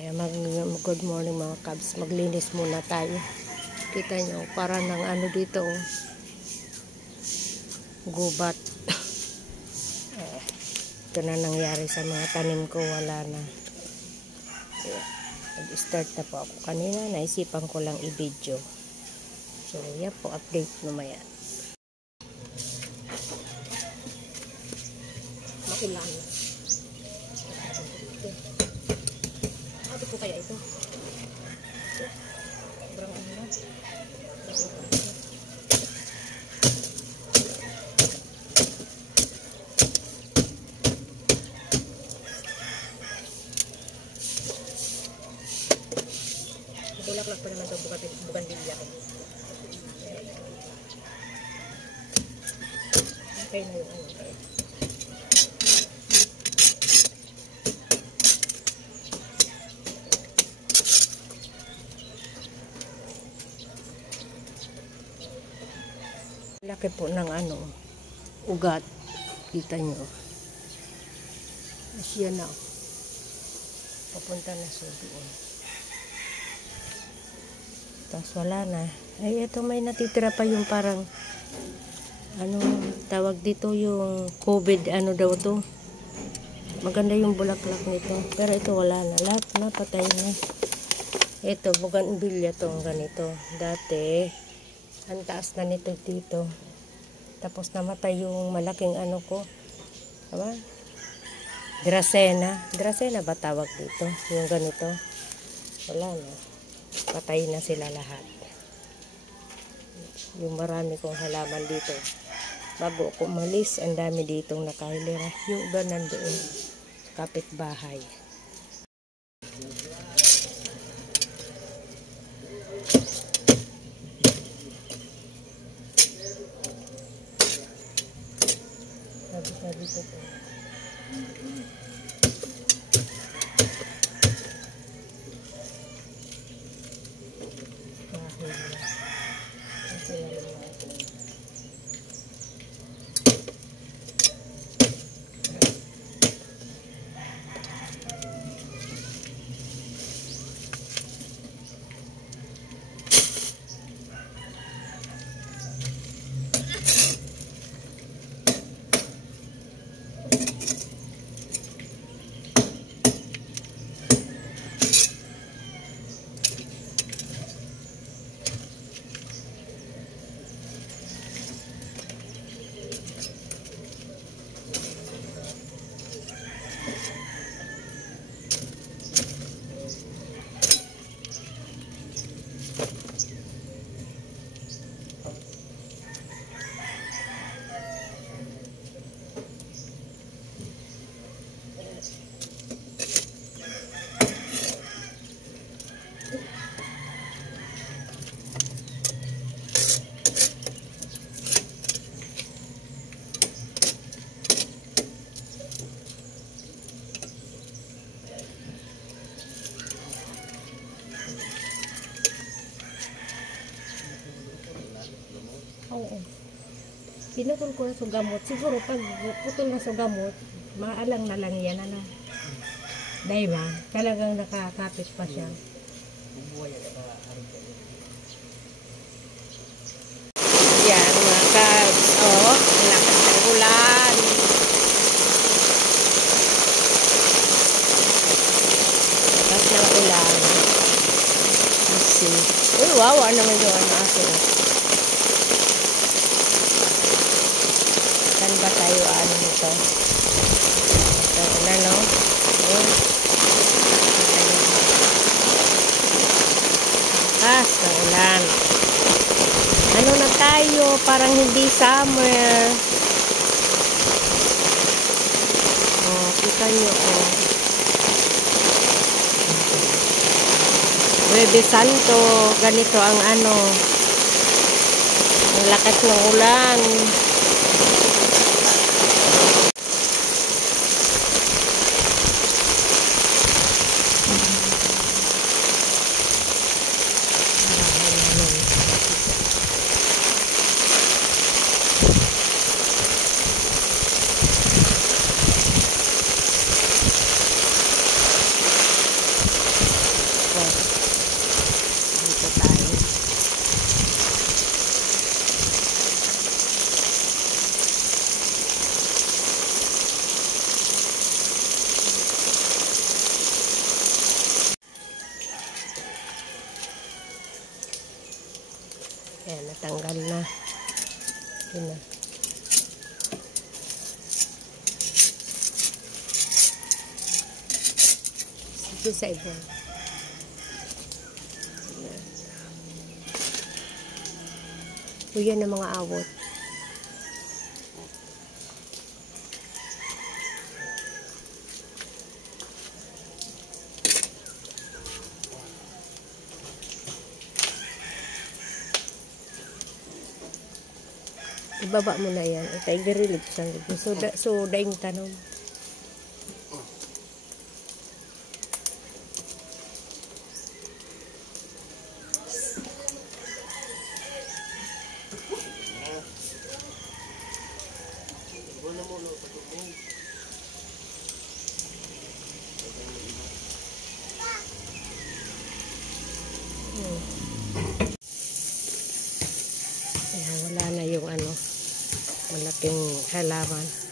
Good morning mga kabs. Maglinis muna tayo. Kita nyo, para ng ano dito, gubat. Ito na nangyari sa mga tanim ko, wala na. Nag-start na po ako kanina, naisipan ko lang i-video. So, yan po, update mamaya. Maulan. Ano po kaya ito? Sobrang ano na. Bulaklak pa naman ito, buganbilya ko. Okay na yung ano. Laki po ng ano, ugat. Kita nyo. Asya na. Papunta na sa doon. Tapos wala na. Ay, ito may natitira pa yung parang, ano, tawag dito yung COVID, ano daw to. Maganda yung bulaklak nito. Pero ito wala na. Lahat na, patay na. Ito, buganbilya to, ganito. Dati, ang taas na nito dito. Tapos namatay yung malaking ano ko. Diba? Dracena. Dracena ba tawag dito? Yung ganito. Wala na. Patay na sila lahat. Yung marami kong halaman dito. Bago ako umalis, ang dami ditong nakahilera. Yung iba nandoon. Kapitbahay. Sabi ko po. Oo. Pinutol ko na sa gamot. Siguro pag putol na sa gamot, maalang na lang yan. Ano? Dahil ba? Talagang nakakapit pa siya. Yan mga kabs. Oh, lakas ng ulan. Lakas ng ulan. Let's see. Uy, wawa naman yung aso. Saan ba tayo ano nito? Ito na no? Lakas ng ulan. Ano na tayo? Parang hindi summer. Oh, kita nyo oh. Huwebes Santo. Ganito ang ano. Ang lakas ng ulan. Ayan, natanggal na. Yun na. Sige sa iba. Yan ang mga awot. Ibaba mo na yan. At ay garilig sa so daing tanong. Ayan, wala na yung malaking halaman.